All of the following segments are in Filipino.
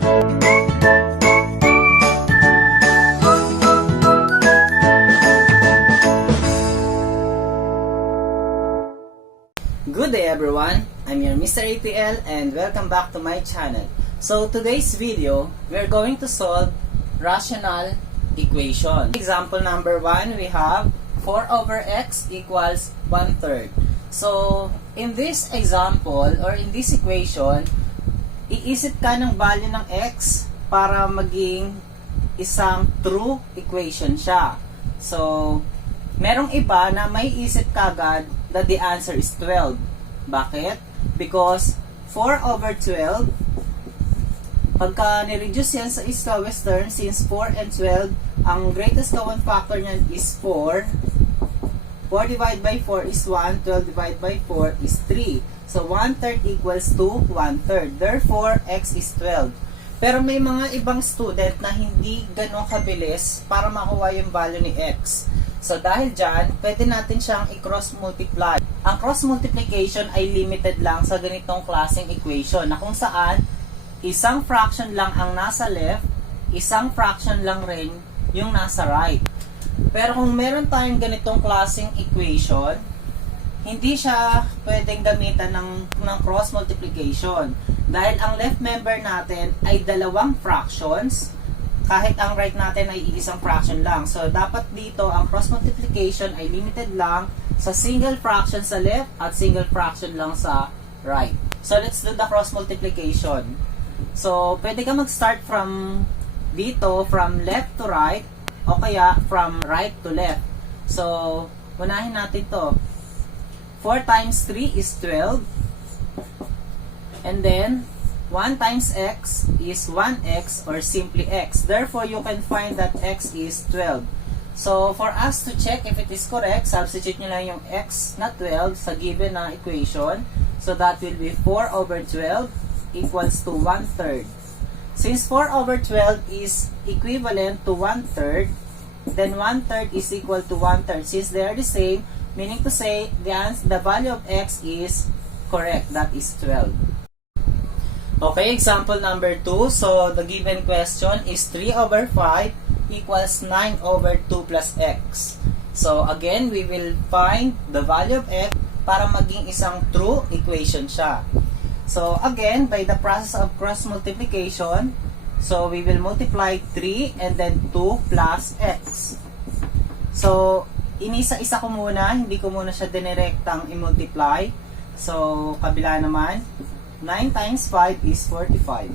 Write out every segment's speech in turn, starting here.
Good day everyone, I'm your Mr. ATL and welcome back to my channel. So today's video, we're going to solve rational equation. Example number 1, we have 4 over x equals 1/3. So in this example or in this equation, iisip ka ng value ng x para maging isang true equation siya. So merong iba na may isip kagad that the answer is 12. Bakit? Because 4 over 12, pagka ni-reduce yan sa east to west term, since 4 and 12, ang greatest common factor niyan is 4. 4 divided by 4 is 1, 12 divided by 4 is 3. So 1/3 equals to 1/3. Therefore, x is 12. Pero may mga ibang student na hindi ganun kabilis para makuha yung value ni x. So dahil dyan, pwede natin siyang i-cross multiply. Ang cross multiplication ay limited lang sa ganitong klaseng equation na kung saan isang fraction lang ang nasa left, isang fraction lang rin yung nasa right. Pero kung meron tayong ganitong klaseng equation, hindi siya pwedeng gamitan ng cross multiplication. Dahil ang left member natin ay dalawang fractions, kahit ang right natin ay isang fraction lang. So, dapat dito, ang cross multiplication ay limited lang sa single fraction sa left at single fraction lang sa right. So, let's do the cross multiplication. So, pwede ka mag-start from dito, from left to right, o kaya from right to left. So, unahin natin to. 4 times 3 is 12. And then, 1 times x is 1x or simply x. Therefore, you can find that x is 12. So, for us to check if it is correct, substitute nyo lang yung x na 12 sa given na equation. So, that will be 4 over 12 equals to 1/3. Since 4 over 12 is equivalent to 1/3, then 1/3 is equal to 1/3. Since they are the same, meaning to say, the value of x is correct. That is 12. Okay, example number 2. So, the given question is 3 over 5 equals 9 over 2 plus x. So, again, we will find the value of x para maging isang true equation siya. So, again, by the process of cross multiplication, so we will multiply 3 and then 2 plus x. So, inisa-isa ko muna, hindi ko muna siya dinirektang i-multiply. So, kabila naman, 9 times 5 is 45.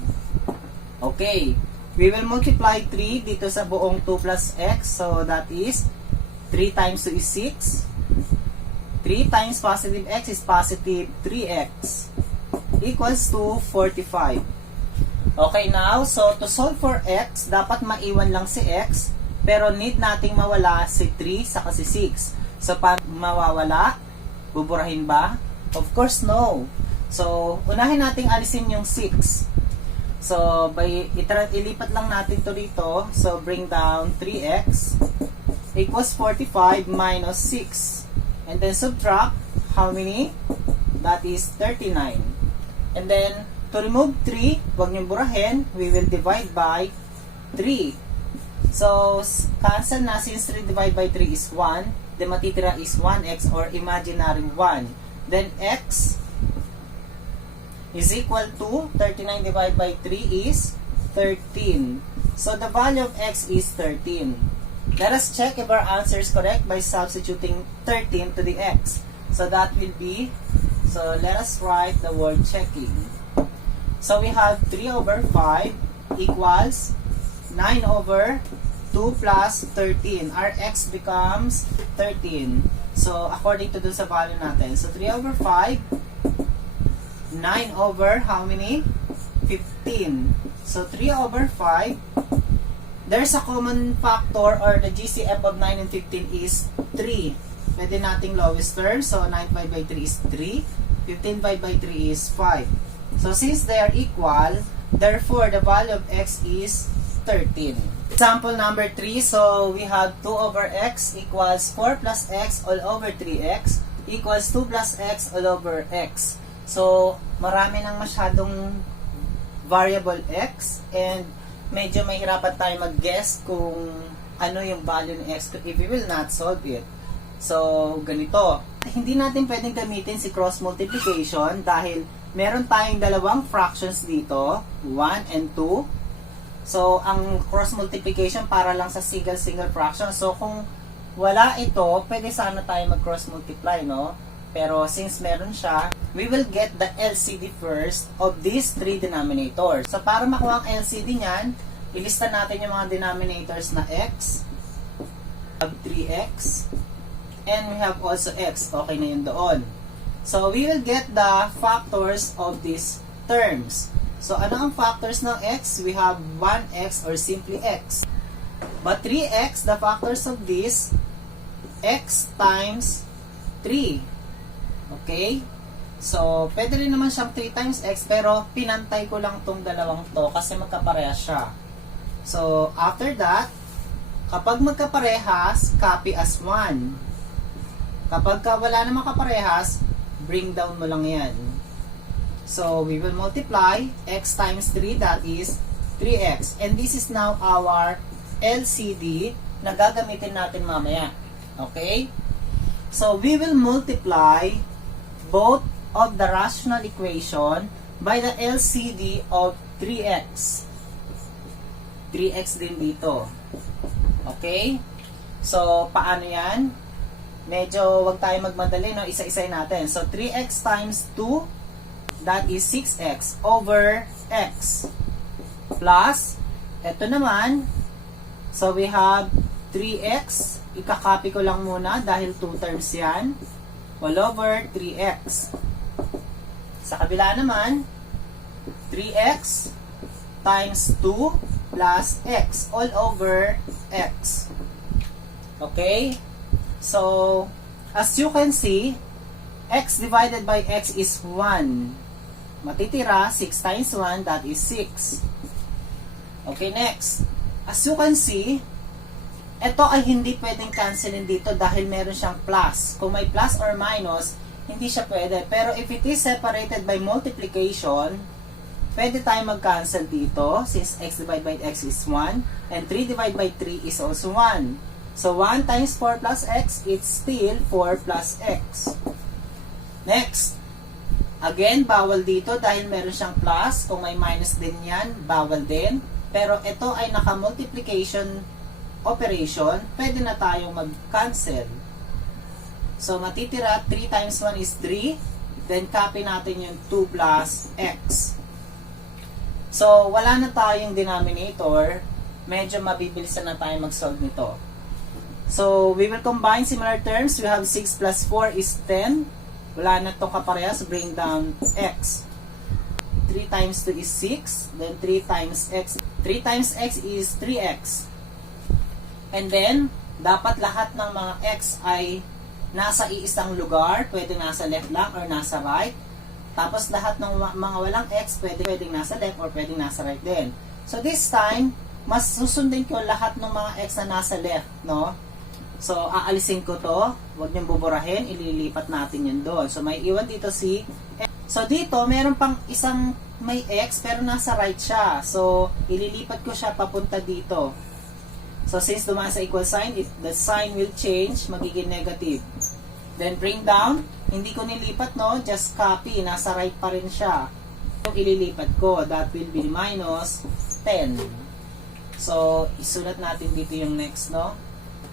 Okay. We will multiply 3 dito sa buong 2 plus x. So, that is 3 times 2 is 6. 3 times positive x is positive 3x equals to 45. Okay, now, so to solve for x, dapat maiwan lang si x, pero need nating mawala si 3 saka si 6. So, paano mawawala? Buburahin ba? Of course, no. So, unahin nating alisin yung 6. So, ilipat lang natin to dito. So, bring down 3x equals 45 minus 6. And then subtract how many? That is 39. And then, to remove 3, huwag niyong burahin, we will divide by 3. So, cancel na since 3 divided by 3 is 1. The matitira is 1x or imaginary 1. Then, x is equal to 39 divided by 3 is 13. So, the value of x is 13. Let us check if our answer is correct by substituting 13 to the x. So, that will be, so let us write the word checking. So, we have 3 over 5 equals 9 over 2 plus 13. Our x becomes 13. So, according to dun sa value natin. So, 3 over 5, 9 over how many? 15. So, 3 over 5, there's a common factor or the GCF of 9 and 15 is 3. Pwede nating lowest term. So, 9 divided by 3 is 3. 15 divided by 3 is 5. So, since they are equal, therefore, the value of x is 13. Example number 3. So, we have 2 over x equals 4 plus x all over 3x equals 2 plus x all over x. So, marami nang masyadong variable x, and medyo mahirapan tayo mag-guess kung ano yung value ng x if we will not solve it. So, ganito. Hindi natin pwedeng gamitin si cross multiplication dahil meron tayong dalawang fractions dito, 1 and 2. So, ang cross multiplication para lang sa single fraction. So, kung wala ito, pwede sana tayo mag-cross multiply, no? Pero since meron siya, we will get the LCD first of these three denominators. So, para makuha ang LCD niyan, ilista natin yung mga denominators na x, 3x, and we have also x. Okay na yun doon. So, we will get the factors of these terms. So, ano ang factors ng x? We have 1x or simply x. But 3x, the factors of this, x times 3. Okay? So, pwede rin naman siyang 3 times x, pero pinantay ko lang tong dalawang to kasi magkaparehas siya. So, after that, kapag magkaparehas, copy as 1. Kapag wala namang kaparehas, bring down mo lang yan. So, we will multiply x times 3, that is 3x. And this is now our LCD na gagamitin natin mamaya. Okay? So, we will multiply both of the rational equation by the LCD of 3x. 3x din dito. Okay? So, paano yan? Medyo wag tayo magmadali, no? Isa-isay natin. So, 3x times 2, that is 6x over x. Plus, eto naman, so we have 3x. Ikakopy ko lang muna dahil 2 terms yan. All over 3x. Sa kabila naman, 3x times 2 plus x. All over x. Okay? So, as you can see, x divided by x is 1. Matitira, 6 times 1, that is 6. Okay, next. As you can see, ito ay hindi pwedeng cancelin dito dahil meron siyang plus. Kung may plus or minus, hindi siya pwede. Pero if it is separated by multiplication, pwede tayo mag-cancel dito since x divided by x is 1 and 3 divided by 3 is also 1. So, 1 times 4 plus x, it's still 4 plus x. Next. Again, bawal dito dahil meron siyang plus. Kung may minus din yan, bawal din. Pero ito ay naka-multiplication operation. Pwede na tayong mag-cancel. So, matitira, 3 times 1 is 3. Then, copy natin yung 2 plus x. So, wala na tayong denominator. Medyo mabibilisan na tayo mag-solve nito. So, we will combine similar terms. We have 6 plus 4 is 10. Wala na itong kaparehas. Bring down x. 3 times 2 is 6. Then 3 times x. 3 times x is 3x. And then, dapat lahat ng mga x ay nasa iisang lugar. Pwede nasa left lang or nasa right. Tapos lahat ng mga walang x, pwedeng nasa left or pwedeng nasa right din. So, this time, mas susundin ko lahat ng mga x na nasa left, no? So, aalisin ko to. Huwag niyong buburahin. Ililipat natin yun doon. So, may iwan dito si x. So, dito, meron pang isang may x, pero nasa right siya. So, ililipat ko siya papunta dito. So, since dumaan sa equal sign, the sign will change. Magiging negative. Then, bring down. Hindi ko nilipat, no? Just copy. Nasa right pa rin siya. Yung ililipat ko, that will be minus 10. So, isulat natin dito yung next, no?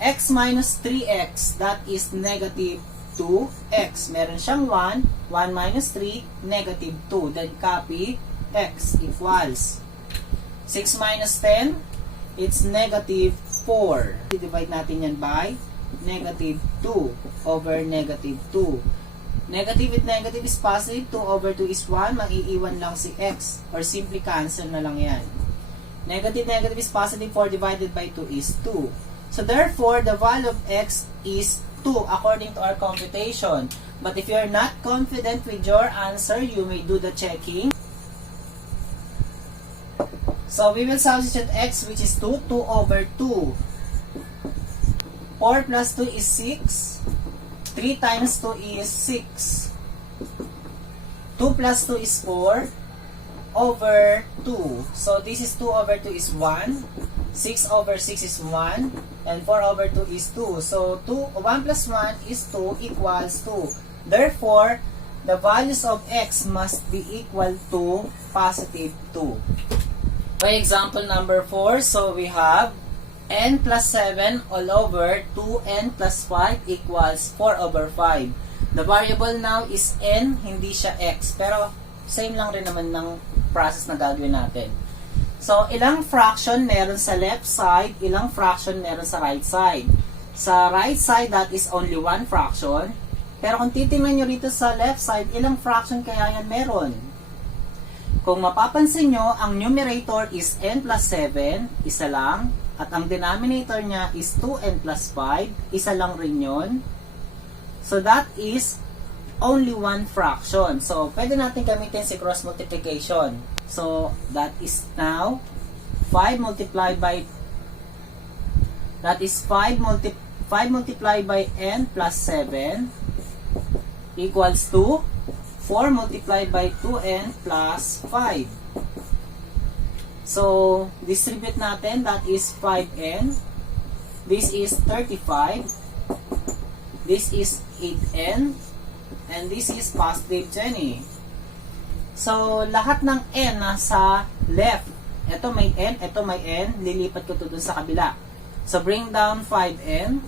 X minus 3x, that is negative 2x. Meron siyang 1, 1 minus 3, negative 2. Then copy, x equals 6 minus 10, it's negative 4. I-divide natin yan by negative 2 over negative 2. Negative with negative is positive, 2 over 2 is 1, mag-iiwan lang si x, or simply cancel na lang yan. Negative is positive, 4 divided by 2 is 2. So therefore, the value of x is 2 according to our computation. But if you are not confident with your answer, you may do the checking. So we will substitute x, which is 2, 2 over 2. 4 plus 2 is 6. 3 times 2 is 6. 2 plus 2 is 4. over 2. So this is 2 over 2 is 1. 6 over 6 is 1. And 4 over 2 is 2. So 1 plus 1 is 2 equals 2. Therefore, the values of x must be equal to positive 2. By example number 4, so we have n plus 7 all over 2n plus 5 equals 4 over 5. The variable now is n, hindi siya x. Pero same lang rin naman ng process na gagawin natin. So, ilang fraction meron sa left side, ilang fraction meron sa right side. Sa right side, that is only one fraction. Pero kung titingnan nyo rito sa left side, ilang fraction kaya yan meron? Kung mapapansin nyo, ang numerator is n plus 7, isa lang. At ang denominator niya is 2n plus 5, isa lang rin yun. So that is only one fraction. So, pwede natin gamitin si cross multiplication. So, that is now 5 multiplied by n plus 7 equals to 4 multiplied by 2n plus 5. So, distribute natin, that is 5n. This is 35. This is 8n. And this is positive 20. So, lahat ng n nasa left. Ito may n, ito may n. Lilipat ko to dun sa kabila. So, bring down 5n.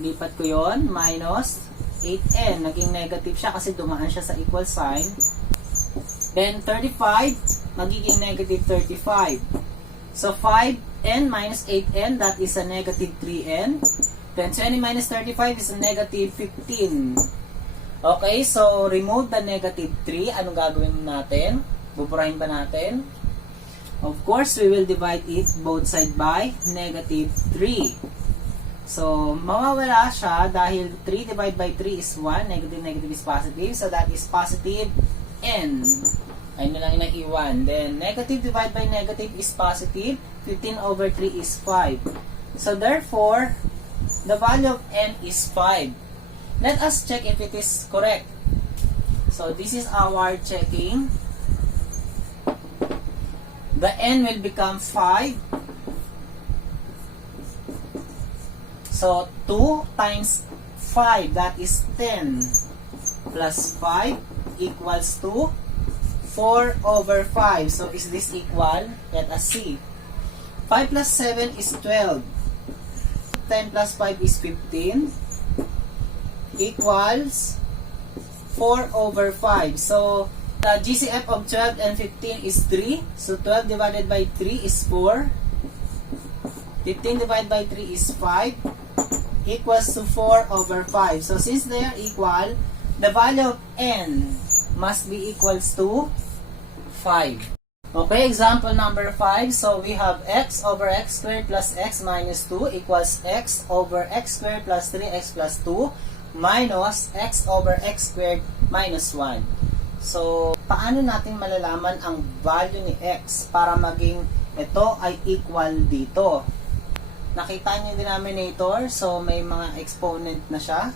Lipat ko yon minus 8n. Naging negative siya kasi dumaan siya sa equal sign. Then, 35, magiging negative 35. So, 5n minus 8n, that is a negative 3n. Then, 20 minus 35 is a negative 15. Okay, so, remove the negative 3. Anong gagawin natin? Buburahin ba natin? Of course, we will divide it both side by negative 3. So, mawawala siya dahil 3 divided by 3 is 1. Negative, negative is positive. So, that is positive n. Ayun na lang yung naiwan. Then, negative divided by negative is positive. 15 over 3 is 5. So, therefore, the value of n is 5. Let us check if it is correct. So, this is our checking. The n will become 5. So, 2 times 5, that is 10. Plus 5 equals to 4 over 5. So, is this equal? Let us see. 5 plus 7 is 12. 10 plus 5 is 15. Equals 4 over 5. So, the GCF of 12 and 15 is 3. So, 12 divided by 3 is 4. 15 divided by 3 is 5. Equals to 4 over 5. So, since they are equal, the value of n must be equals to 5. Okay, example number 5. So, we have x over x squared plus x minus 2 equals x over x squared plus 3x plus 2 minus x over x squared minus 1. So, paano natin malalaman ang value ni x para maging ito ay equal dito? Nakita niyo yung denominator, so may mga exponent na siya.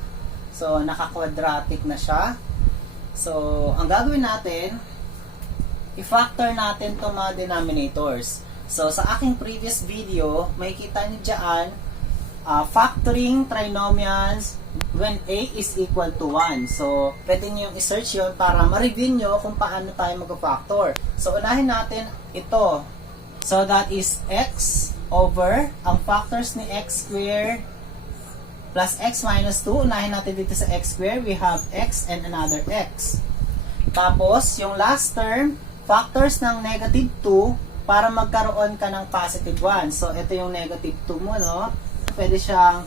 So, naka-quadratic na siya. So, ang gagawin natin, i-factor natin itong mga denominators. So, sa aking previous video, makikita niyo dyan, factoring trinomials when a is equal to 1. So, pwede niyo yung i-search yun para ma-review nyo kung paano tayo mag-factor. So, unahin natin ito. So, that is x over, ang factors ni x squared plus x minus 2. Unahin natin dito sa x squared, we have x and another x. Tapos, yung last term, factors ng negative 2 para magkaroon ka ng positive 1. So, ito yung negative 2 mo, no? Pwede siyang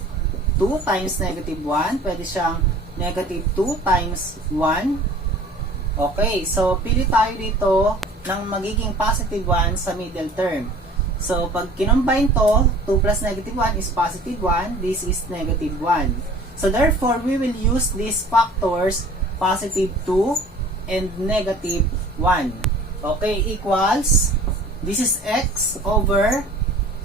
2 times negative 1. Pwede siyang negative 2 times 1. Okay, so pili tayo dito ng magiging positive 1 sa middle term. So, pag kinombine to, 2 plus negative 1 is positive 1. This is negative 1. So, therefore, we will use these factors, positive 2 and negative 1. Okay, equals, this is x over,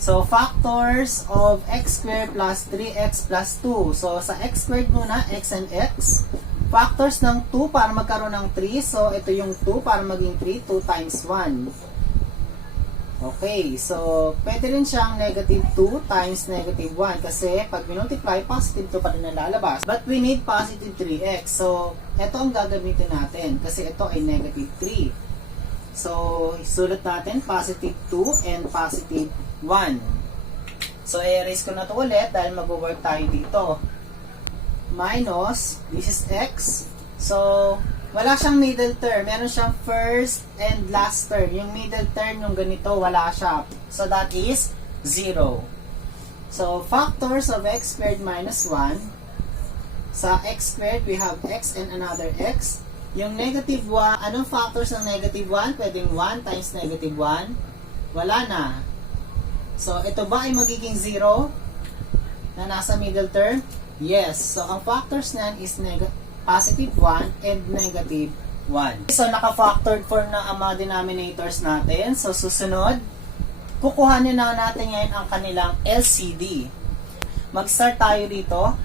so, factors of x squared plus 3x plus 2. So, sa x squared muna, x and x. factors ng 2 para magkaroon ng 3. So, ito yung 2 para maging 3. 2 times 1. Okay, so, pwede rin siyang negative 2 times negative 1 kasi pag minultiply, positive 2 pa rin nalalabas. But we need positive 3x. So, ito ang gagamitin natin kasi ito ay negative 3. So, isulat natin positive 2 and positive 1. So, i-erase ko na ito ulit dahil mag-work tayo dito. Minus, this is x. So, wala siyang middle term. Meron siyang first and last term. Yung middle term, yung ganito, wala siya. So, that is 0. So, factors of x squared minus 1. Sa x squared, we have x and another x. Yung negative 1, anong factors ng negative 1? Pwedeng 1 times negative 1. Wala na. So, ito ba ay magiging 0 na nasa middle term? Yes. So, ang factors niyan is positive 1 and negative 1. So, naka-factored form na ang mga denominators natin. So, susunod, kukuhanin na natin ngayon ang kanilang LCD. Mag-start tayo dito.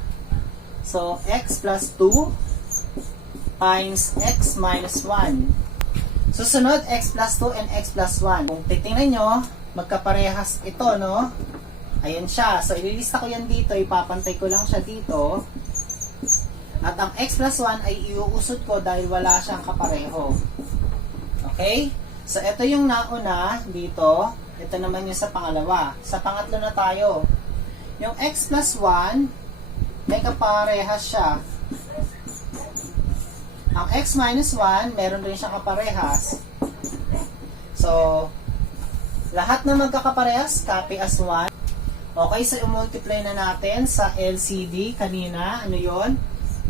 So, x plus 2 times x minus 1. Susunod, x plus 2 and x plus 1. Kung titingnan nyo, magkaparehas ito, no? Ayan siya. So, ililista ko yan dito. Ipapantay ko lang siya dito. At ang x plus 1 ay iuusot ko dahil wala siyang kapareho. Okay? So, ito yung nauna dito. Ito naman yung sa pangalawa. Sa pangatlo na tayo. Yung x plus 1, may kaparehas siya. Ang x minus 1, meron rin siyang kaparehas. So, lahat na magkakaparehas, copy as 1. Okay, so i-multiply na natin sa LCD kanina. Ano yon?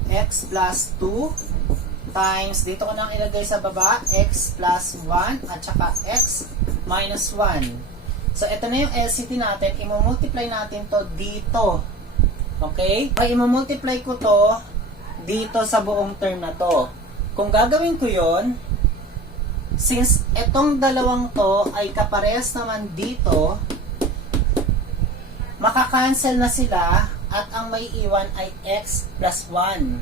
X plus 2 times, dito ko nang ilagay sa baba, x plus 1 at saka x minus 1. So, ito na yung LCD natin. I-multiply natin to dito. Okay? Okay, i-multiply ko to dito sa buong term na to. Kung gagawin ko yon, since etong dalawang to ay kaparehas naman dito, makakancel na sila at ang may iwan ay x plus 1.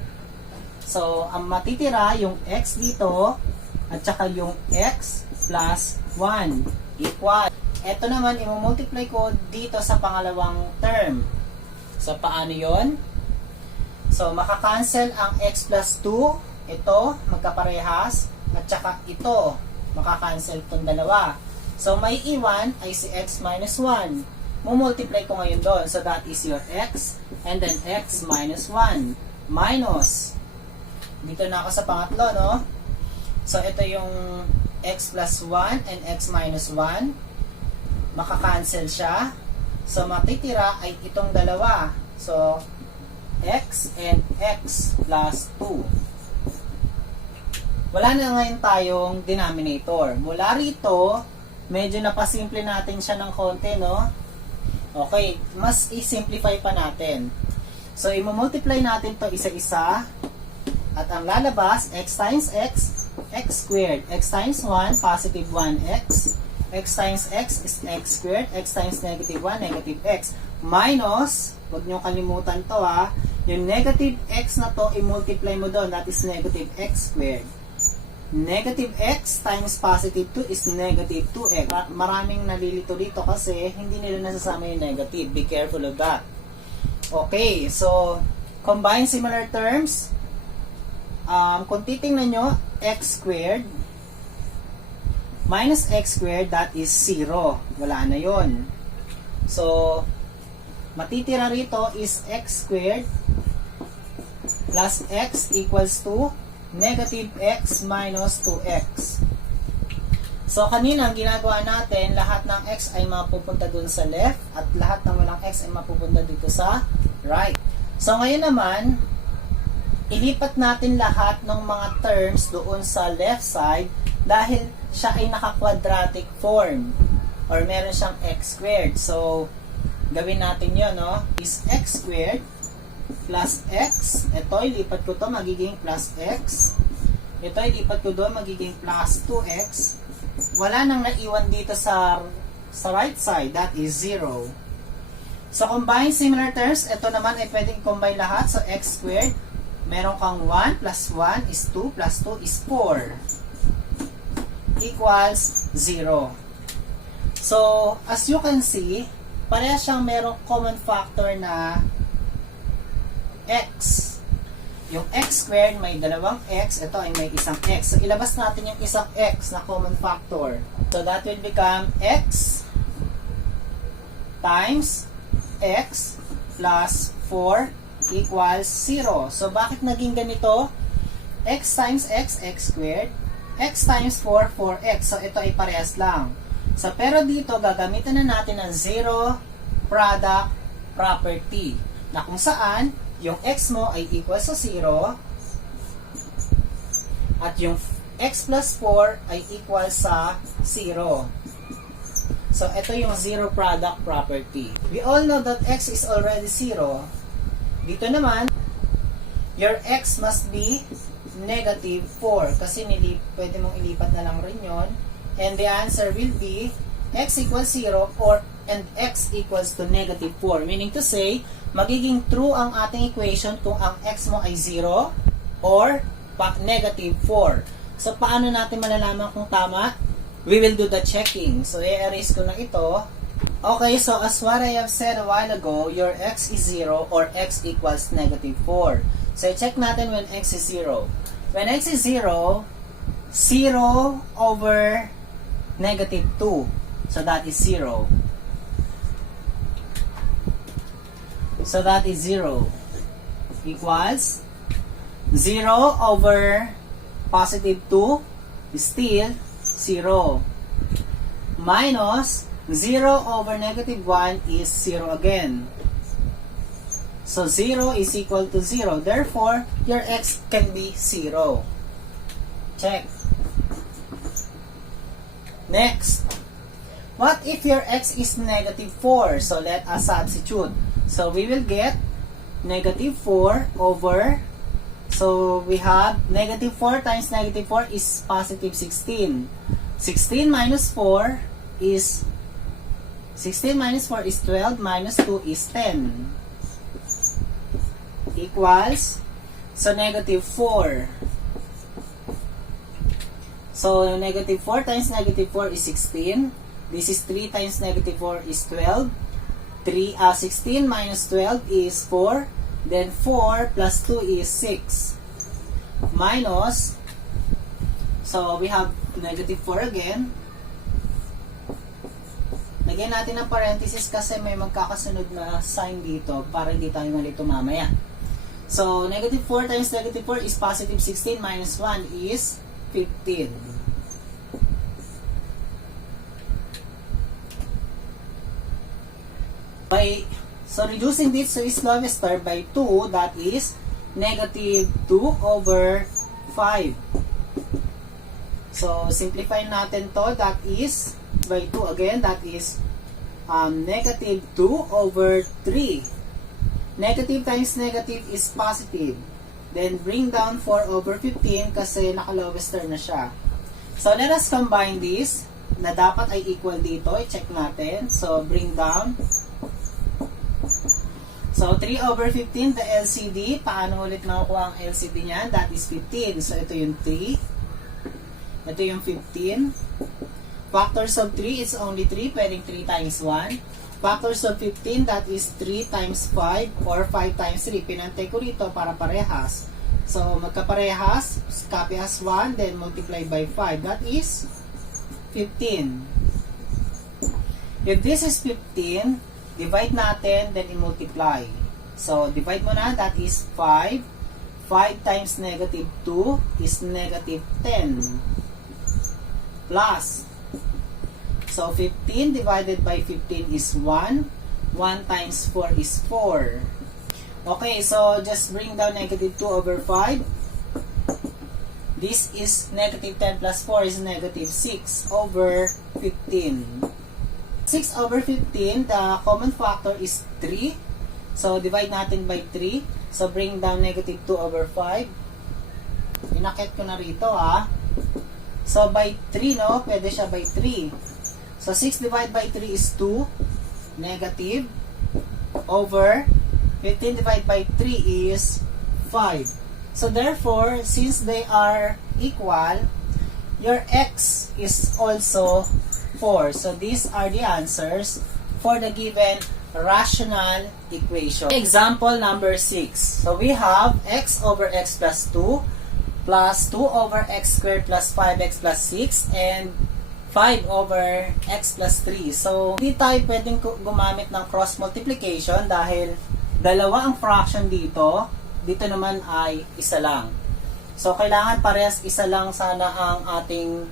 So, ang matitira yung x dito at saka yung x plus 1 equal. Ito naman, i-multiply ko dito sa pangalawang term. So, paano yon? So, makakancel ang x plus 2, ito, magkaparehas, at saka ito, makakancel itong dalawa. So, may iwan ay si x minus 1. Mumultiply ko ngayon doon. So, that is your x, and then x minus 1, minus, dito na ako sa pangatlo, no? So, ito yung x plus 1 and x minus 1. Makakancel siya. So, matitira ay itong dalawa. So, x and x plus 2. Wala na ngayon tayong denominator. Mula rito, medyo napasimple natin siya ng konti, no? Okay, mas i-simplify pa natin. So, i-multiply natin to isa-isa. At ang lalabas, x times x, x squared. X times 1, positive 1x. X times x is x squared. X times negative 1, negative x. Minus, huwag nyo kalimutan to ha, yung negative x na to, i-multiply mo doon. That is negative x squared. Negative x times positive 2 is negative 2x. Maraming nalilito dito kasi hindi nila nasasama yung negative. Be careful of that. Okay, so, combine similar terms. Kung titingnan nyo, x squared minus x squared, that is 0. Wala na yon. So, matitira rito is x squared plus x equals to negative x minus 2x. So, kanina ang ginagawa natin, lahat ng x ay mapupunta dun sa left at lahat ng walang x ay mapupunta dito sa right. So, ngayon naman, ilipat natin lahat ng mga terms doon sa left side dahil siya ay naka-quadratic form or meron siyang x squared. So, gawin natin yun, no? Is x squared plus x. Ito, ilipat ko to magiging plus x. Ito, ilipat ko doon magiging plus 2x. Wala nang naiwan dito sa right side. That is 0. So, combine similar terms. Ito naman ay pwedeng combine lahat. So, x squared meron kang 1 plus 1 is 2 plus 2 is 4 equals 0. So, as you can see, parehas siyang merong common factor na x. Yung x squared may dalawang x, ito ay may isang x. So, ilabas natin yung isang x na common factor. So, that will become x times x plus 4 equals 0. So, bakit naging ganito? X times x, x squared. X times 4, 4x. So, ito ay parehas lang. So, pero dito, gagamitan na natin ang zero product property. Na kung saan, yung x mo ay equal sa 0 at yung x plus 4 ay equal sa 0. So, ito yung zero product property. We all know that x is already 0. Dito naman, your x must be negative 4 kasi pwede mong ilipat na lang rin yon. And the answer will be x equals 0 and x equals to negative 4. Meaning to say, magiging true ang ating equation kung ang x mo ay 0 or negative 4. So, paano natin malalaman kung tama? We will do the checking. So, i-erase ko na ito. Okay, so as what I have said a while ago, your x is 0 or x equals negative 4. So, check natin when x is 0. When x is 0, 0 over negative 2. So, that is 0. So, that is 0 equals 0 over positive 2 is still 0. Minus 0 over negative 1 is 0 again. So, 0 is equal to 0. Therefore, your x can be 0. Check. Next. What if your x is negative 4? So, let us substitute. So, we will get negative 4 over, so we have negative 4 times negative 4 is positive 16. 16 minus 4 is 12 minus 2 is 10. Equals, so negative 4. So, negative 4 times negative 4 is 16. This is 3 times negative 4 is 12. 16 minus 12 is 4. Then 4 plus 2 is 6. Minus, so we have negative 4 again. Lagyan natin ng parenthesis kasi may magkakasunod na sign dito para hindi tayo malito mamaya. So, negative 4 times negative 4 is positive 16 minus 1 is 15. So, reducing this to its lowest term by 2, that is negative 2 over 5. So, simplify natin to, that is by 2 again, that is negative 2 over 3. Negative times negative is positive. Then, bring down 4 over 15 kasi naka-lowest term na siya. So, let us combine this na dapat ay equal dito. I-check natin. So, bring down. So, 3 over 15, the LCD. Paano ulit makukuha ang LCD niyan? That is 15. So, ito yung 3. Ito yung 15. Factors of 3 is only 3. Pwedeng 3 times 1. Factors of 15, that is 3 times 5 or 5 times 3. Pinantay ko rito para parehas. So, magkaparehas. Copy as 1, then multiply by 5. That is 15. If this is 15, divide natin, then i-multiply. So, divide mo na, that is 5. 5 times negative 2 is negative 10. Plus. So, 15 divided by 15 is 1. 1 times 4 is 4. Okay, so just bring down negative 2 over 5. This is negative 10 plus 4 is negative 6 over 15. 6 over 15, the common factor is 3. So, divide natin by 3. So, bring down negative 2 over 5. Inakit ko na rito, ha. So, by 3, no? Pwede siya by 3. So, 6 divided by 3 is 2. Negative. Over 15 divided by 3 is 5. So therefore, since they are equal, your x is also 4. So these are the answers for the given rational equation. Example number 6. So we have x over x plus 2 plus 2 over x squared plus 5x plus 6 and 5 over x plus 3. So hindi tayo pwedeng gumamit ng cross multiplication dahil dalawa ang fraction dito. Dito naman ay isa lang. So, kailangan parehas isa lang sana ang ating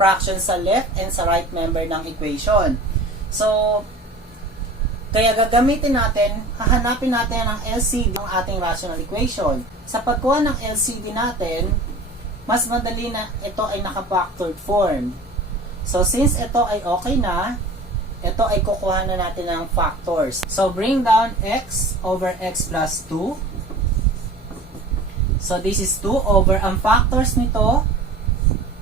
fraction sa left and sa right member ng equation. So, kaya gagamitin natin, hahanapin natin ang LCD ng ating rational equation. Sa pagkuha ng LCD natin, mas madali na ito ay naka-factored form. So, since ito ay okay na, ito ay kukuha na natin ng factors. So, bring down x over x plus 2. So, this is 2 over, ang factors nito,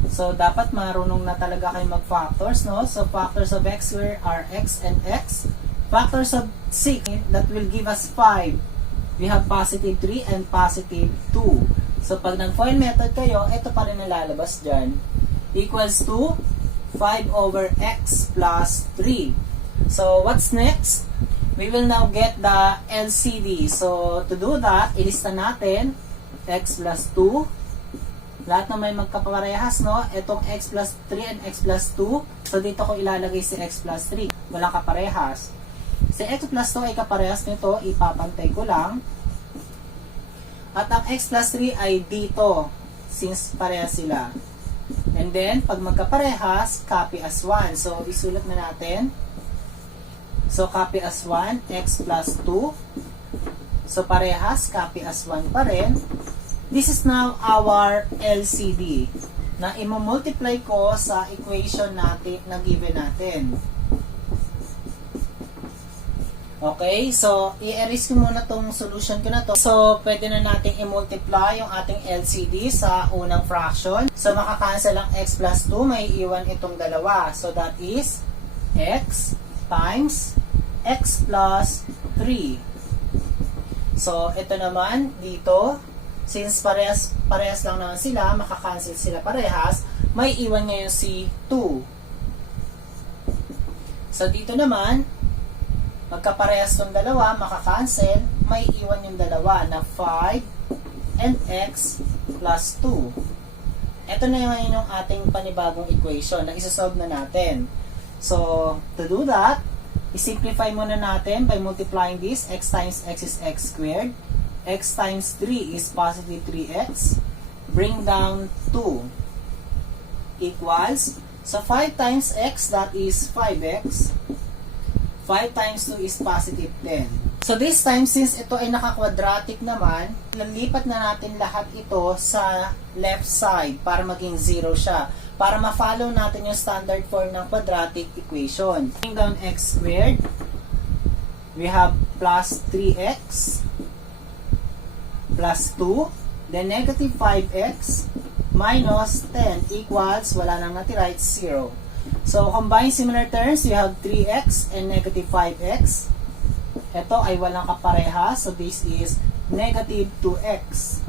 so, dapat marunong na talaga kayo mag-factors, no? So, factors of x are x and x. Factors of 6, that will give us 5. We have positive 3 and positive 2. So, pag nag-FOIL method kayo, ito pa rin nalalabas dyan. Equals to 5 over x plus 3. So, what's next? We will now get the LCD. So, to do that, ilista natin x plus 2. Lahat na may magkaparehas, no? Itong x plus 3 and x plus 2. So, dito ko ilalagay si x plus 3. Walang kaparehas. Si x plus 2 ay kaparehas nito. Ipapantay ko lang. At ang x plus 3 ay dito. Since parehas sila. And then, pag magkaparehas, copy as 1. So, isulat na natin. So, copy as 1, x plus 2. So, parehas, copy as 1 pa rin. This is now our LCD na i-multiply ko sa equation natin na given natin. Okay, so i-erase ko muna tong solution ko na to. So, pwede na natin i-multiply yung ating LCD sa unang fraction. So, makakancel ang x plus 2, may iwan itong dalawa. So, that is x times x plus 3. So, ito naman dito, since parehas lang naman sila, makakancel sila parehas, may iwan ngayon si 2. So, dito naman, magkaparehas tong dalawa, makakancel, may iwan yung dalawa na 5 and x plus 2. Ito na yung ating panibagong equation na isasolve na natin. So, to do that, i-simplify muna natin by multiplying this. X times x is x squared. X times 3 is positive 3x. Bring down 2 equals, so 5 times x, that is 5x. 5 times 2 is positive 10. So this time, since ito ay naka-quadratic naman, lilipat na natin lahat ito sa left side para maging 0 siya. Para ma-follow natin yung standard form ng quadratic equation. Bring down x squared. We have plus 3x plus 2, then negative 5x minus 10 equals, wala nang natira, it's 0. So, combine similar terms, you have 3x and negative 5x. Ito ay walang kaparehas, so this is negative 2x.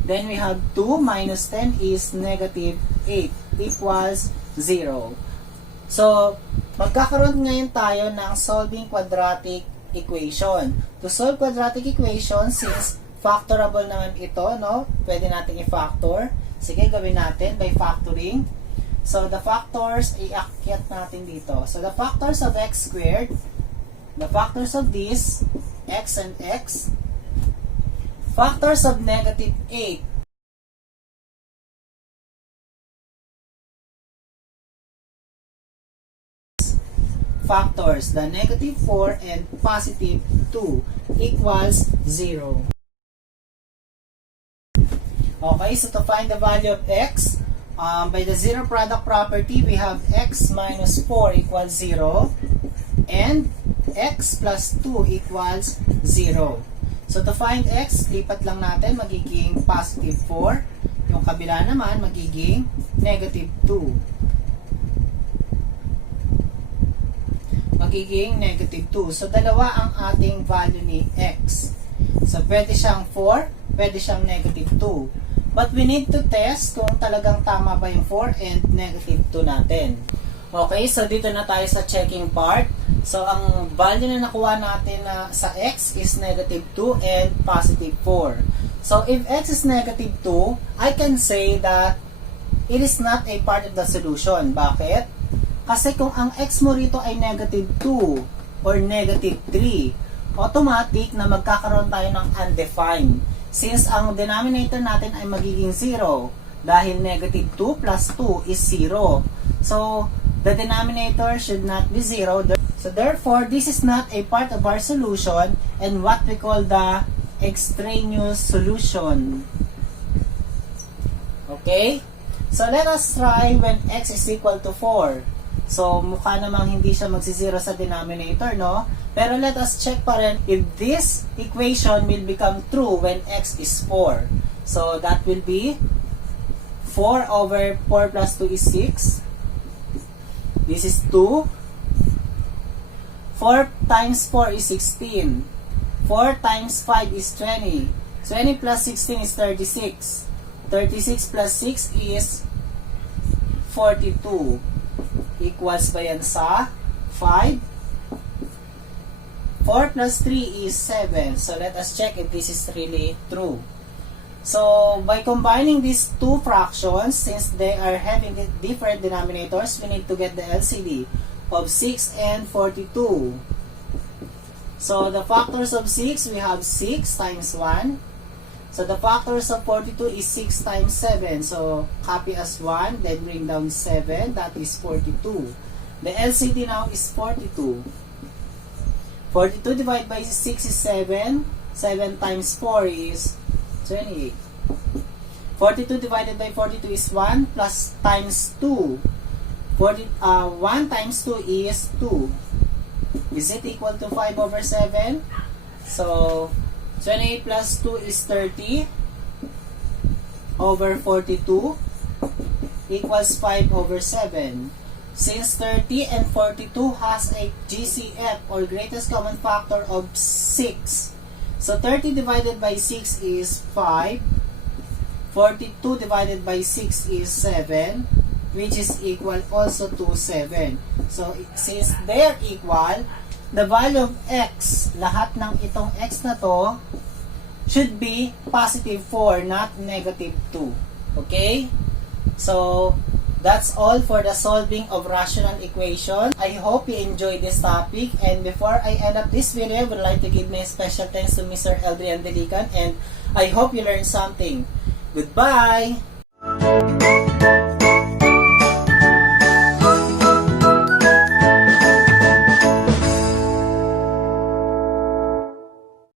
Then we have 2 minus 10 is negative 8 equals 0. So, magkakaroon ngayon tayo ng solving quadratic equation. To solve quadratic equation, since factorable naman ito, no? Pwede natin i-factor. Sige, gawin natin by factoring. So, the factors, i-akyat natin dito. So, the factors of x squared, the factors of this, x and x, factors of negative 8, factors, the negative 4 and positive 2 equals 0. Okay, so to find the value of x, by the zero product property, we have x minus 4 equals 0 and x plus 2 equals 0. So to find x, lipat lang natin, magiging positive 4. Yung kabila naman, magiging negative 2. Magiging negative 2. So dalawa ang ating value ni x. So pwede siyang 4, pwede siyang negative 2. But we need to test kung talagang tama ba yung 4 and negative 2 natin. Okay, so dito na tayo sa checking part. So, ang value na nakuha natin sa x is negative 2 and positive 4. So, if x is negative 2, I can say that it is not a part of the solution. Bakit? Kasi kung ang x mo rito ay negative 2 or negative 3, automatic na magkakaroon tayo ng undefined. Since ang denominator natin ay magiging 0, dahil negative 2 plus 2 is 0. So, the denominator should not be 0. So, therefore, this is not a part of our solution and what we call the extraneous solution. Okay? So, let us try when x is equal to 4. So, mukha namang hindi siya magsi-0 sa denominator, no? Pero let us check pa rin if this equation will become true when x is 4. So, that will be 4 over 4 plus 2 is 6. This is 2. 4 times 4 is 16. 4 times 5 is 20. 20 plus 16 is 36. 36 plus 6 is 42. Equals ba yan sa 5? 4 plus 3 is 7. So, let us check if this is really true. So, by combining these two fractions, since they are having different denominators, we need to get the LCD of 6 and 42. So, the factors of 6, we have 6 times 1. So, the factors of 42 is 6 times 7. So, copy as 1, then bring down 7. That is 42. The LCD now is 42. 42 divided by 6 is 7. 7 times 4 is 28. 42 divided by 42 is 1 plus times 2. 1 times 2 is 2. Is it equal to 5 over 7? So, 28 plus 2 is 30 over 42 equals 5 over 7. Since 30 and 42 has a GCF or greatest common factor of 6. So, 30 divided by 6 is 5. 42 divided by 6 is 7, which is equal also to 7. So, since they're equal, the value of x, lahat ng itong x na to, should be positive 4, not negative 2. Okay? So, that's all for the solving of rational equation. I hope you enjoyed this topic. And before I end up this video, I would like to give my special thanks to Mr. Eldrian Delican. And I hope you learned something. Goodbye!